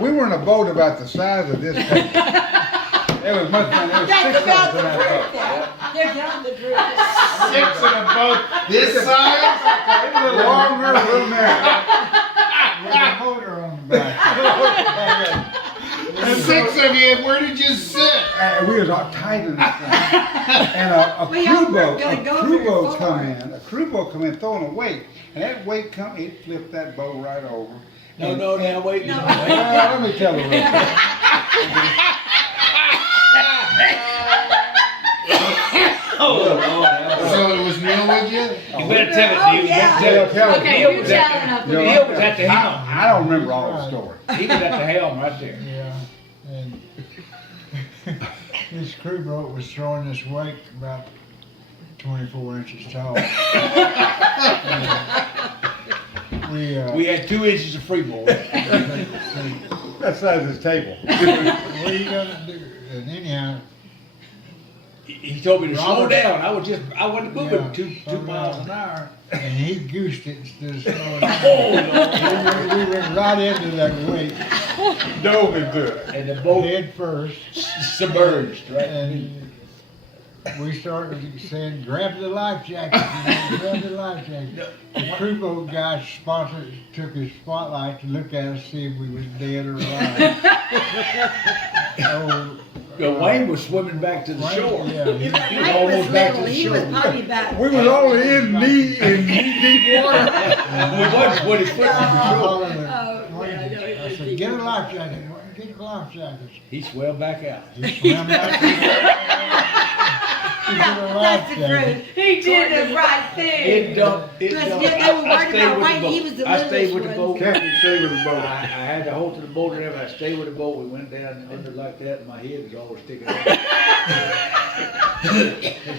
We were in a boat about the size of this boat. There was much money. There was 6 of us in that boat. They're telling the truth. 6 in a boat this size? A little longer, a little narrow. With a motor on the back. The 6 of you, where did you sit? We was all tight in that thing. And a crew boat come in throwing a weight. And that weight it flipped that boat right over. No, now wait. No. Let me tell the real story. So it was Neil with you? You better tell it, Neil. Tell it. Okay, Neil you're was telling at us. the, Neil was at the helm. I don't remember all the story. He was at the helm right there. Yeah, and this crew boat was throwing this wake about 24 inches tall. We had 2 inches of freeboard. That size is table. What are you gonna do? And anyhow, He told me to slow Robert- down. I wasn't moving Yeah, two slow miles down. an hour. and he goosed it instead of slowing down. Oh, Lord. We went right into that wake, Dove into it. And the boat head first, submerged, right? and we started saying, grab the life jacket, grab the life jacket. The crew boat guy took his spotlight to look at us, see if we was dead or alive. Wayne was swimming back to the shore. Yeah, He was Mike was almost back to little. the He was shore. probably about. We was only in knee deep water. We wasn't put his foot in the shore. Oh, yeah, I said, get a life jacket, get a life jacket. He swelled back out. He swam back to the That's the truth. He did the right thing. It dumped. Because they were worried about Wayne. He was the I stayed with the littlest boat. Captain stayed with the I boat. had to hold to the boat and everything. I stayed with the boat. We went down under like that, and my head was always sticking out.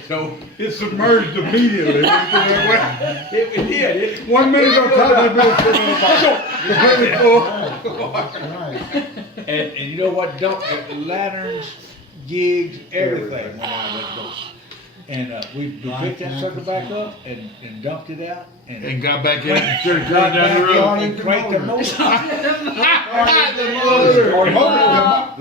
So It submerged immediately. it did. 1 minute on top of the completely full. Right. And you know what? Lanterns, gigs, everything went out of that boat. And we picked that sucker back up and dumped it out And got back in and started got going down the back road. on and cranked the motor.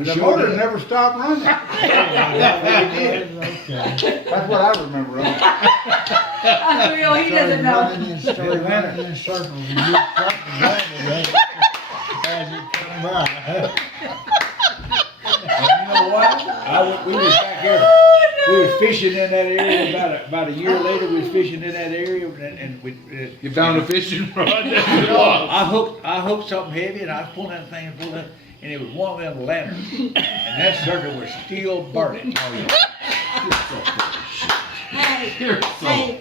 The motor never stopped running. Okay. That's what I remember. Oh, he doesn't know. Started running in circles and you dropped the button as it come by. And you know what? We was back here. We was fishing in that area about a year later. We was fishing in that area, and we. You found a fishing rod? I hooked something heavy, and I pulled that thing and pulled it, and it was one of them lanterns, and that sucker was still burning. Hey, You're so hey,